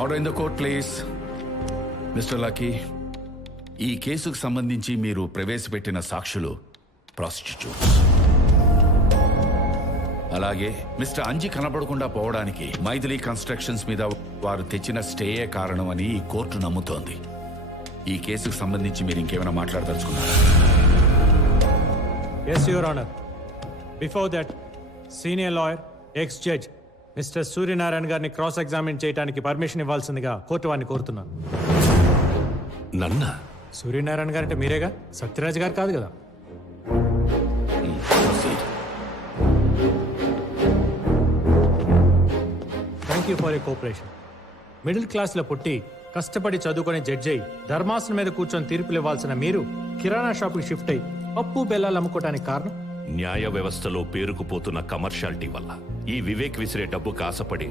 Order in the court please. Mister lucky, ఈ కేసుకు సంబంధించి మీరు ప్రవేశపెట్టిన సాక్షులు ప్రాస్టిట్యూట్స్. అలాగే మిస్టర్ అంజి కనబడకుండా పోవడానికి మైథిలి కన్స్ట్రక్షన్స్ మీద వారు తెచ్చిన స్టేయే కారణమని ఈ కోర్టు నమ్ముతోంది. ఈ కేసుకు సంబంధించి మీరు ఇంకేమైనా మాట్లాడదలుచుకున్నారా? Yes, Your Honor. Before that, senior lawyer, ex-judge, mister Suryanarayana గారిని క్రాస్ ఎగ్జామిన్ చేయడానికి పర్మిషన్ ఇవ్వాల్సిందిగా కోర్టు వారిని కోరుతున్నాను. నన్న సూర్యనారాయణ గారు అంటే మీరేగా, సత్యరాజ్ గారు కాదు కదా? Thank you for you cooperation. Middle క్లాస్లో పుట్టి కష్టపడి చదువుకునే జడ్జి అయి ధర్మాసనం మీద కూర్చొని తీర్పులు ఇవ్వాల్సిన మీరు కిరాణా షాప్కి షిఫ్ట్ అయి పప్పు బెల్లాలు అమ్ముకోవడానికి కారణం? న్యాయ వ్యవస్థలో పేరుకుపోతున్న కమర్షియాలిటీ వల్ల ఈ వివేక్ విసిరే డబ్బుకు ఆశపడి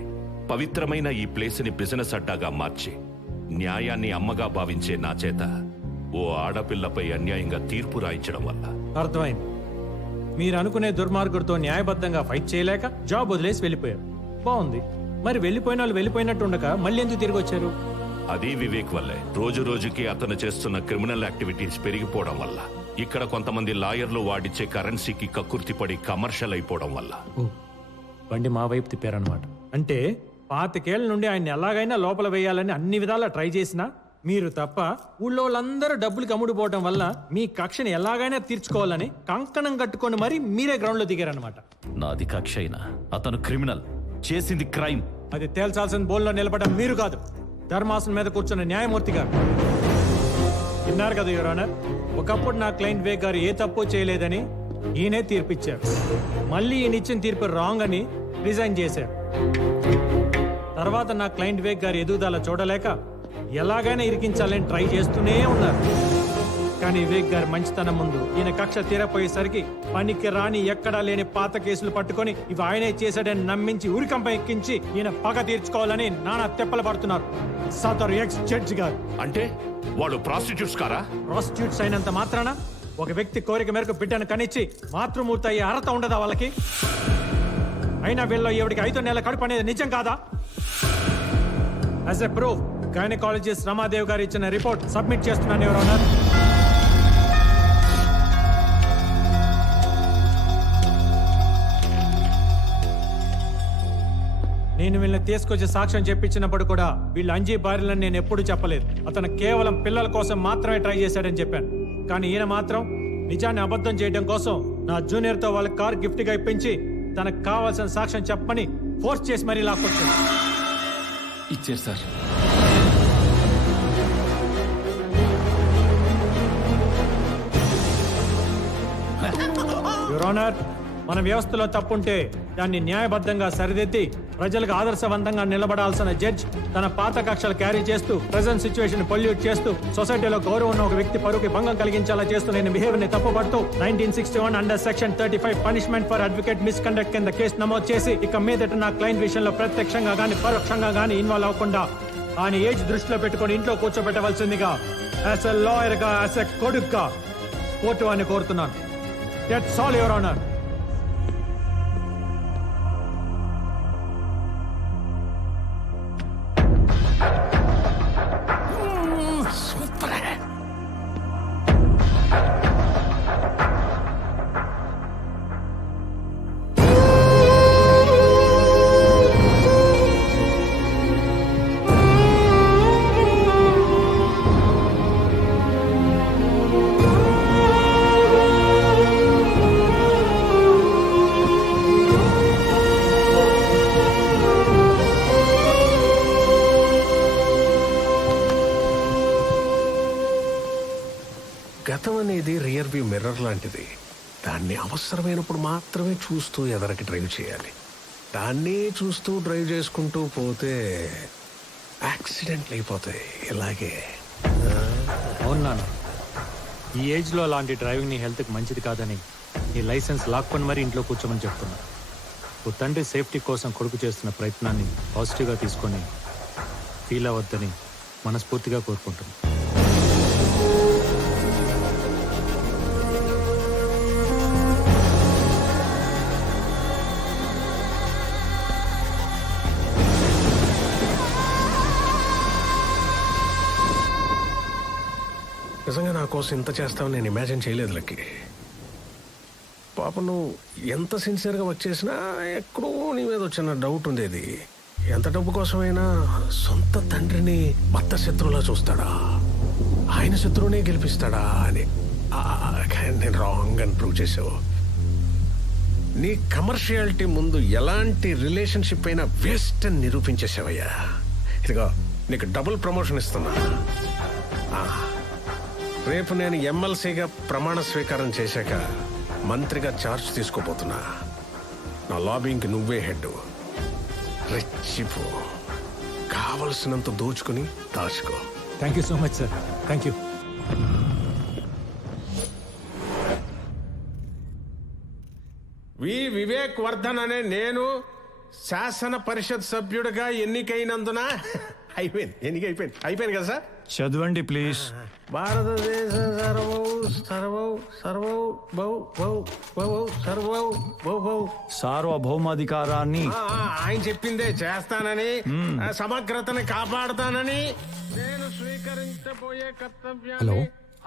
పవిత్రమైన ఈ ప్లేస్ని బిజినెస్ అడ్డాగా మార్చి న్యాయాన్ని అమ్మగా భావించే నా చేత ఓ ఆడపిల్లపై అన్యాయంగా తీర్పు రాయించడం వల్ల. అర్థమైంది. మీరు అనుకునే దుర్మార్గుడితో న్యాయబద్ధంగా ఫైట్ చేయలేక జాబ్ వదిలేసి వెళ్ళిపోయారు. బాగుంది. మరి వెళ్ళిపోయిన వాళ్ళు వెళ్ళిపోయినట్టు ఉండగా మళ్ళీ ఎందుకు తిరిగి వచ్చారు? అది వివేక్ వల్లే. రోజు రోజుకి అతను చేస్తున్న క్రిమినల్ యాక్టివిటీస్ పెరిగిపోవడం వల్ల, ఇక్కడ కొంతమంది లాయర్లు వాడిచ్చే కరెన్సీకి కక్కుర్తిపడి కమర్షియల్ అయిపోవడం వల్ల. బండి మా వైపు తిప్పారనమాట. అంటే 25 ఏళ్ల నుండి ఆయన ఎలాగైనా లోపల వేయాలని అన్ని విధాలా ట్రై చేసినా మీరు తప్ప ఊళ్ళో వాళ్ళందరూ డబ్బులు కమ్ముడిపోవడం వల్ల మీ కక్షని ఎలాగైనా తీర్చుకోవాలని కంకణం కట్టుకొని మరీ మీరే గ్రౌండ్ లో దిగారనమాట. నాది కక్ష అయినా అతను క్రిమినల్, చేసింది క్రైమ్. అది తేల్చాల్సిన బోల్లో నిలబడడం మీరు కాదు, ధర్మాసనం మీద కూర్చున్న న్యాయమూర్తి గారు. విన్నారు కదా యువర్ ఆనర్, ఒకప్పుడు నా క్లయింట్ వివేక్ గారు ఏ తప్పు చేయలేదని ఈయనే తీర్పిచ్చారు. మళ్ళీ ఈయన ఇచ్చిన తీర్పు రాంగ్ అని రిజైన్ చేశారు. తర్వాత నా క్లయింట్ వివేక్ గారు ఎదుగుదల చూడలేక ఎలాగైనా ఇరికించాలని ట్రై చేస్తూనే ఉన్నారు. కానీ వివేక్ గారి మంచితనం ముందు ఈయన కక్ష తీరపోయేసరికి పనికి రాని ఎక్కడా లేని పాత కేసులు పట్టుకొని ఇవి ఆయనే చేశాడని నమ్మించి ఉరికంపై ఎక్కించి ఈయన పగ తీర్చుకోవాలని నానా తెప్పలు పడుతున్నారు. సదరు ఎక్స్ జడ్జి గారు. అంటే వాళ్ళు ప్రాస్టిట్యూట్స్ కారా? ప్రాస్టిట్యూట్స్ అయినంత మాత్రాన ఒక వ్యక్తి కోరిక మేరకు బిడ్డను కనిచ్చి మాతృమూర్తి అయ్యే అర్హత ఉండదా వాళ్ళకి? అయినా వీళ్ళలో ఎవరికి 5 నెలల కడుపు అనేది నిజం కాదా? As a proof gynaecologist Ramadev గారు ఇచ్చిన రిపోర్ట్ సబ్మిట్ చేస్తున్నాను యువర్ ఆనర్. నేను వీళ్ళని తీసుకొచ్చి సాక్ష్యం చెప్పించినప్పుడు కూడా వీళ్ళు అంజీ భార్యలని నేను ఎప్పుడు చెప్పలేదు. అతను కేవలం పిల్లల కోసం మాత్రమే ట్రై చేశాడని చెప్పాను. కానీ ఈయన మాత్రం నిజాన్ని అబద్ధం చేయడం కోసం నా జూనియర్తో వాళ్ళ కార్ గిఫ్ట్గా ఇప్పించి తనకు కావాల్సిన సాక్ష్యం చెప్పని ఫోర్స్ చేసి మరీ లాక్కొచ్చాడు. ఇచ్చారు సార్. యువర్ ఆనర్, మన వ్యవస్థలో తప్పుంటే దాన్ని న్యాయబద్ధంగా సరిదిద్ది ప్రజలకు ఆదర్శవంతంగా నిలబడాల్సిన జడ్జ్ తన పాత కక్షలు క్యారీ చేస్తూ ప్రెజెంట్ సిచ్యువేషన్ పొల్యూట్ చేస్తూ సొసైటీలో గౌరవం ఉన్న ఒక వ్యక్తి పరువుకి భంగం కలిగించేలా చేస్తూ నేను బిహేవియర్ ని తప్పుపడుతూ 1961 under section 35 punishment for advocate misconduct కింద కేసు నమోదు చేసి ఇక మీదట నా క్లయింట్ విషయంలో ప్రత్యక్షంగా గానీ పరోక్షంగా గానీ ఇన్వాల్వ్ అవ్వకుండా ఆయన ఏజ్ దృష్టిలో పెట్టుకొని ఇంట్లో కూర్చోబెట్టవలసిందిగా యాజ్ ఎ లాయర్ గా, యాజ్ ఎ కొడుగ్గా కోర్టు అని కోరుతున్నాను. That's all your honour. గతం అనేది రియర్ వ్యూ మిర్రర్ లాంటిది. దాన్ని అవసరమైనప్పుడు మాత్రమే చూస్తూ ఎదరికి డ్రైవ్ చేయాలి. దాన్ని చూస్తూ డ్రైవ్ చేసుకుంటూ పోతే యాక్సిడెంట్లు అయిపోతాయి. ఇలాగే అవునా, ఈ ఏజ్లో అలాంటి డ్రైవింగ్ నీ హెల్త్కి మంచిది కాదని నీ లైసెన్స్ లాక్కొని మరీ ఇంట్లో కూర్చోమని చెప్తున్నా. ఓ తండ్రి సేఫ్టీ కోసం కొడుకు చేస్తున్న ప్రయత్నాన్ని పాజిటివ్గా తీసుకొని ఫీల్ అవ్వద్దని మనస్ఫూర్తిగా కోరుకుంటున్నాను. నిజంగా నా కోసం ఇంత చేస్తావు నేను ఇమాజిన్ చేయలేదు లక్కి. పాప నువ్వు ఎంత సిన్సియర్గా వర్క్ చేసినా ఎక్కడో నీ మీద వచ్చిన డౌట్ ఉండేది. ఎంత డబ్బు కోసమైనా సొంత తండ్రిని భర్త శత్రువులా చూస్తాడా, ఆయన శత్రువునే గెలిపిస్తాడా అని. కానీ నేను రాంగ్ అని ప్రూవ్ చేసావు. నీ కమర్షియాలిటీ ముందు ఎలాంటి రిలేషన్షిప్ అయినా వేస్ట్ అని నిరూపించేసావయ్యా. ఇదిగో నీకు డబుల్ ప్రమోషన్ ఇస్తున్నా. రేపు నేను ఎమ్మెల్సీగా ప్రమాణ స్వీకారం చేశాక మంత్రిగా ఛార్జ్ తీసుకోబోతున్నా. నా లాబింగ్కి నువ్వే హెడ్. రెచ్చిపో, కావలసినంత దోచుకుని దాచుకో. Thank you so much sir. Thank you. Vivek Vardhan అనే నేను శాసన పరిషత్ సభ్యుడిగా ఎన్నికైనందున అయిపోయింది కదా సార్. చదవండి ప్లీజ్. భారతదేశ సార్వభౌమాధికారాన్ని ఆయన చెప్పిందే చేస్తానని, సమగ్రతని కాపాడుతానని, నేను స్వీకరించబోయే కర్తవ్యాన్ని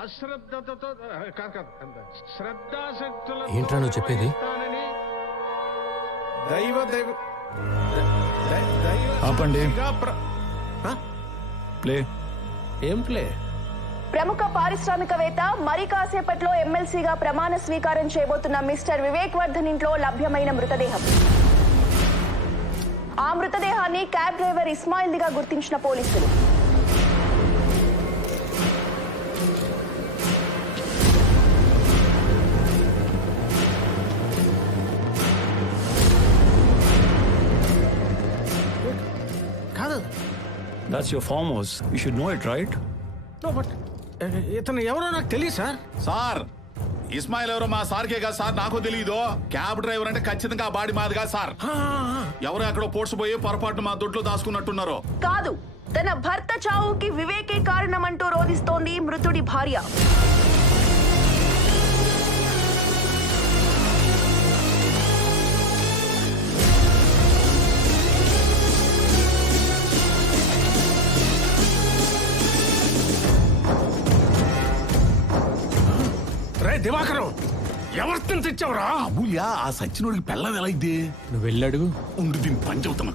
అశ్రద్ధతో శ్రద్ధాశక్తుల ఏంట్రా నువ్వు చెప్పేది? దైవ ఆపండి. ప్లే. ఏం ప్లే? ప్రముఖ పారిశ్రామికవేత్త మరి కాసేపట్లో ఎమ్మెల్సీగా ప్రమాణ స్వీకారం చేయబోతున్న మిస్టర్ వివేక్ వర్ధన్ ఇంట్లో లభ్యమైన మృతదేహం. ఆ మృతదేహాన్ని క్యాబ్ డ్రైవర్ ఇస్మాయిల్ దిగా గుర్తించిన పోలీసులు. That's your farm house. You should know it, right? No, but ఇతను ఎవరో నాకు తెలియదు సార్. సార్ ఇస్మాయిల్ ఎవరో మా సార్కే కదా సార్, నాకు తెలియదు. క్యాబ్ డ్రైవర్ అంటే ఖచ్చితంగా ఆ బాడీ మాది కాదు సార్. ఎవరు అక్కడ పోడ్చిపోయి పొరపాటు మా దొడ్లో దాచుకున్నట్టున్నారు. కాదు, తన భర్త చావుకి వివేకే కారణమంటూ రోధిస్తోంది మృతుడి భార్య. రే దివాకరం, ఎవరిని తెచ్చావురా? అమూల్య ఆ సచ్చినోడికి పెళ్ళం ఎలా ఇద్ది? నువ్వు వెళ్ళడుగు. ఉండి దీన్ని పని చెబుతాను.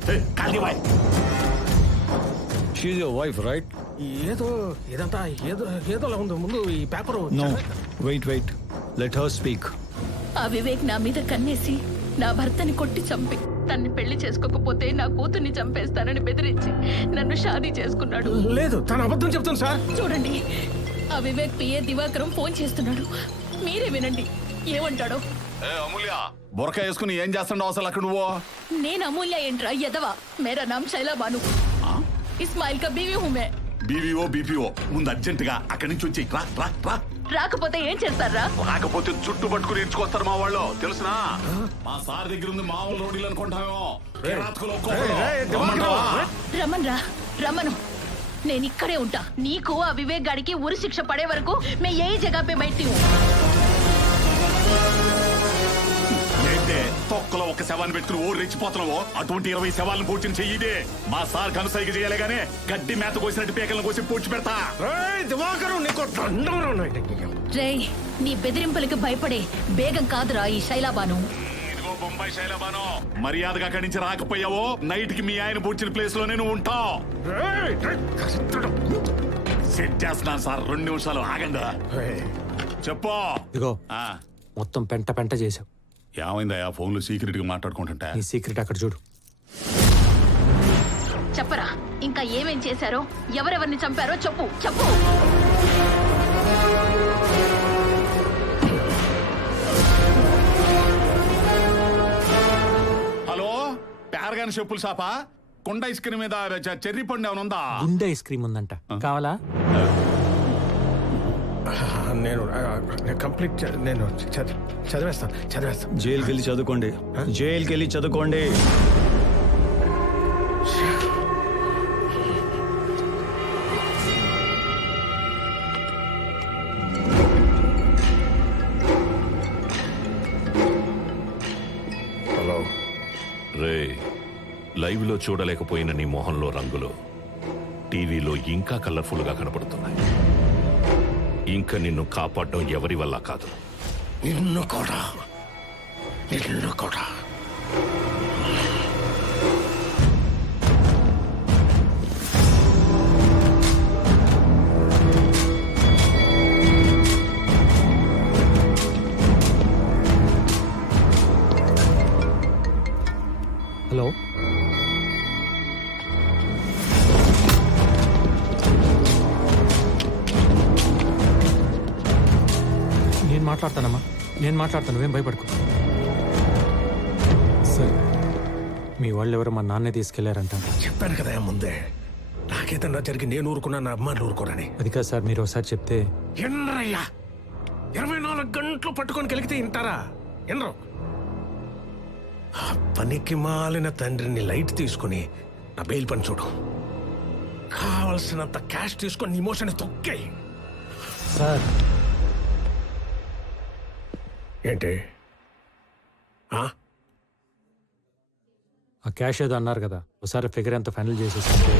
She's your wife, right? ఇదంతా ఏదోలా ఉంది. ముందు ఈ paper. No. Wait. Let her speak. ఆ వివేక్ నా మీద కన్నేసి నా భర్తని కొట్టి చంపి తన్ని పెళ్లి చేసుకోకపోతే నా కూతుర్ని చంపేస్తానని బెదిరించి నన్ను షాదీ చేసుకున్నాడు. లేదు, తను అబద్ధం చెప్తాను సార్. చూడండి, ఆ వివేక్ పిఏ దివాకరం ఫోన్ చేస్తున్నాడు. మీరే వినండి ఏమంటాడో. అమూల్య బురక వేసుకుని ఏం చేస్తాడు అసలు అక్కడ నువ్వు? నేను అమూల్య ఏంట్రా ఎదవా. మేరా నామ్ శైలా బాను. ఇస్మాయిల్ కా బీవీ హూ మే. బీపీఓ ముందు అర్జెంట్ గా అక్కడి నుంచి వచ్చి రా. రాకపోతే ఏం చేస్తారా? రాకపోతే చుట్టు పట్టుకుని ఎంచుకొస్తారు మా వాళ్ళు, తెలుసునా? మా సార్ దగ్గర ఉంది మామూలు రోడ్లు అనుకుంటామేమో. రమ్మను, నేను ఇక్కడే ఉంటా. నీకు ఆ వివేక్ గాడికి ఉరి శిక్ష పడే వరకు మే ఏ జగह पे बैठी हूं. ఏంటే తొక్కలో ఒక శవాన్ని పెట్టుకుని ఓ రెచ్చిపోతున్నావో? అటువంటి 20 శవాలను పూడ్చిన చెయ్యిదే. మా సార్ కనుసైగ చేయాలి గానీ గడ్డి మేత కోసినట్టు పేకలను కోసి పూడ్చి పెడతా. రేయ్, నీ బెదిరింపులకు భయపడే బేగం కాదురా ఈ శైలాబాను. ఇదిగో బొంబాయి శైలబాను, మర్యాదగా అక్కడి నుంచి రాకపోయావో నైట్ కి మీ ఆయన పూడ్చిన ప్లేస్ లోనే నువ్వు ఉంటావు. సెట్ చేస్తున్నాను సార్, 2 నిమిషాలు ఆగండి. చెప్పు. ఇదిగో ఆ, మొత్తం పెంట చేసావు. ఏమైందయ్యా ఫోన్ లో సీక్రెట్ గా మాట్లాడుకుంటుంటా? నీ సీక్రెట్ అక్కడ చూడు. చెప్పరా, ఇంకా ఏమేం చేశారో, ఎవరెవరిని చంపారో చెప్పు. హలో, పేరగాని చెప్పులు షాపా? కొండ ఐస్ క్రీమ్ మీద చెర్రీ పండు ఏమైనా ఉందా? గుండె ఐస్ క్రీమ్ ఉందంట, కావాలా? నేను కంప్లీట్ నేను చదివేస్తాను. జైలుకి వెళ్ళి చదువుకోండి. హలో. రే, లైవ్ లో చూడలేకపోయిన నీ మొహంలో రంగులు టీవీలో ఇంకా కలర్ఫుల్ గా కనపడుతున్నాయి. ఇంకా నిన్ను కాపాడడం ఎవరి వల్ల కాదు. నిన్ను కూడా. హలో నేను మాట్లాడతానమ్మా, నేను మాట్లాడతాను, ఏం భయపడకు. సరే, మీ వాళ్ళు ఎవరో మా నాన్నే తీసుకెళ్లారంట. చెప్పాను కదా ముందే, నాకేదన్నా జరిగి నేను ఊరుకున్నా, నా అమ్మాయిలు ఊరుకోరని. అది కాదు సార్, మీరు ఒకసారి చెప్తే. ఎన్నరయ్యా 24 గంటలు పట్టుకొని కలిగితే వింటారా? ఎన్నరు ఆ పనికి మాలిన తండ్రిని లైట్ తీసుకుని నా బెయిల్ పని చూడు. కావలసినంత క్యాష్ తీసుకొని ఇమోషన్ తొక్కాయి. సార్ ఏంటి ఆ క్యాష్ ఏదో అన్నారు కదా, ఒకసారి ఫిగర్ ఎంత ఫైనల్ చేసేస్తుంటే.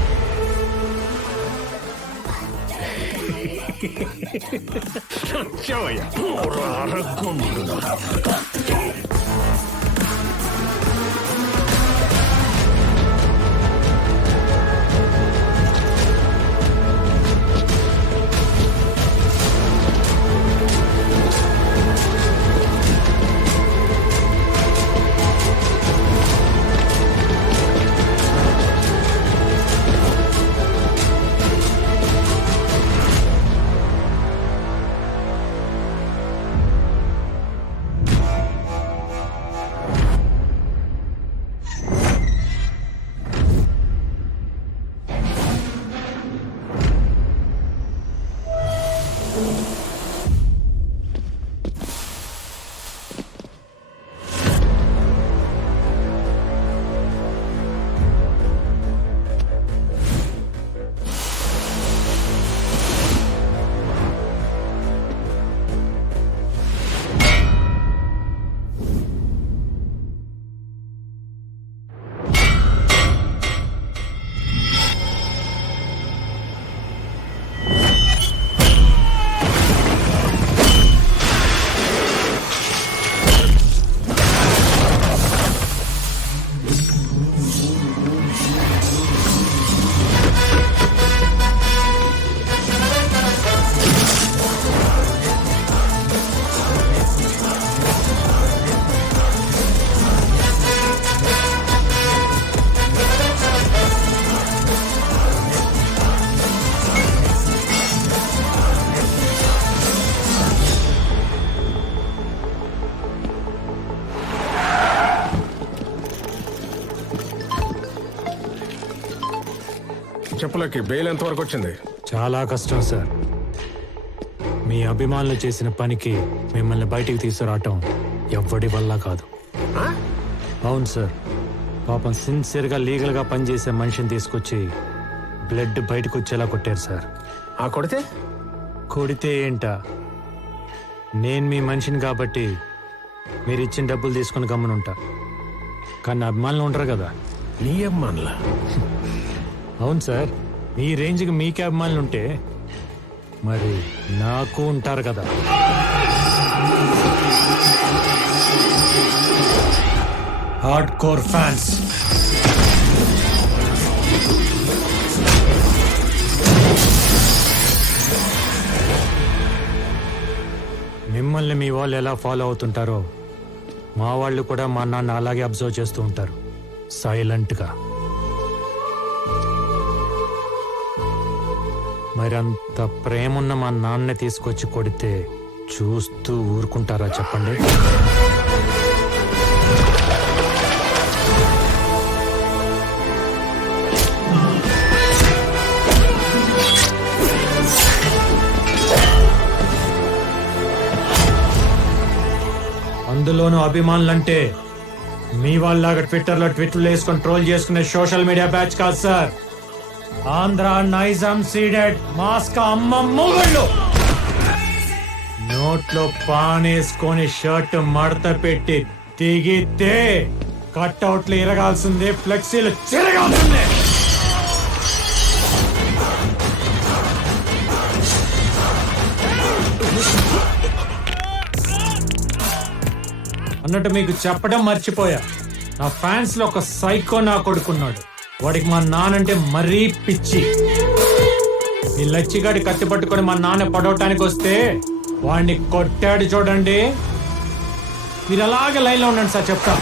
చెప్పులకి బెయిల్ ఎంత వరకు వచ్చింది? చాలా కష్టం సార్. మీ అభిమానులు చేసిన పనికి మిమ్మల్ని బయటికి తీసుకురావటం ఎవ్వడి వల్ల కాదు. అవును సార్, పాపం సిన్సియర్గా లీగల్గా పనిచేసే మనిషిని తీసుకొచ్చి బ్లడ్ బయటకు వచ్చేలా కొట్టారు సార్. కొడితే ఏంటా, నేను మీ మనిషిని కాబట్టి మీరు ఇచ్చిన డబ్బులు తీసుకుని గమ్మునుంటా. కానీ అభిమానులు ఉంటారు కదా. నీ అమ్మానులా? అవును సార్, మీ రేంజ్కి మీకే అభిమానులు ఉంటే మరి నాకు ఉంటారు కదా. Hard core fans. మిమ్మల్ని మీ వాళ్ళు ఎలా ఫాలో అవుతుంటారో మా వాళ్ళు కూడా మా నాన్న అలాగే అబ్జర్వ్ చేస్తూ ఉంటారు, సైలెంట్గా. మరంత ప్రేమున్న మా నాన్నే తీసుకొచ్చి కొడితే చూస్తూ ఊరుకుంటారా చెప్పండి? అందులోనూ అభిమానులంటే మీ వాళ్ళలాగా ట్విట్టర్లో ట్వీట్లు వేసుకొని ట్రోల్ చేసుకునే సోషల్ మీడియా బ్యాచ్ కాదు సార్. ఆంధ్ర నైజాం సీడెడ్ మాస్క అమ్మ మొగుళ్ళు. నోట్లో పానేసుకొని షర్ట్ మడత పెట్టి దిగితే కట్అవుట్లు ఇరగాల్సిందే, ఫ్లెక్సీలు చిరగాల్సిందే. అన్నట్టు మీకు చెప్పడం మర్చిపోయా, నా ఫ్యాన్స్ లో ఒక సైకో నా కొడుకున్నాడు. వాడికి మా నానంటే మరీ పిచ్చి. ఈ లచ్చిగాడి కత్తి పట్టుకొని మా నాన్న పడవటానికి వస్తే వాడిని కొట్టాడు చూడండి. మీరు అలాగే లైన్లో ఉండండి సార్, చెప్తా.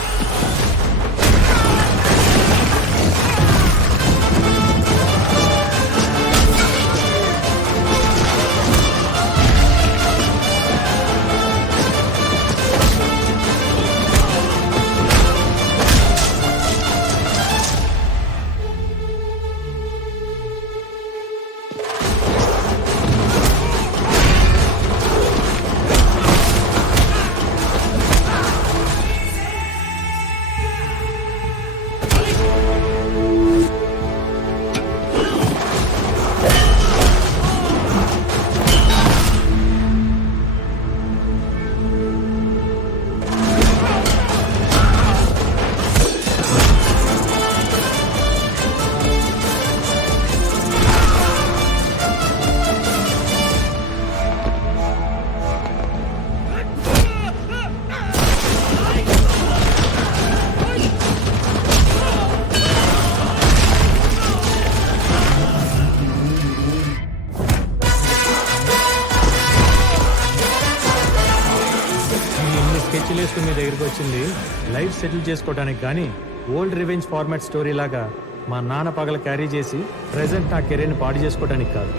స్కెచ్లు వేసుకుని మీ దగ్గరికి వచ్చింది లైఫ్ సెటిల్ చేసుకోవడానికి, కానీ ఓల్డ్ రివెంజ్ ఫార్మాట్ స్టోరీ లాగా మా నాన్న పగల క్యారీ చేసి ప్రెసెంట్ నా కెరీర్ని పాడు చేసుకోవడానికి కాదు.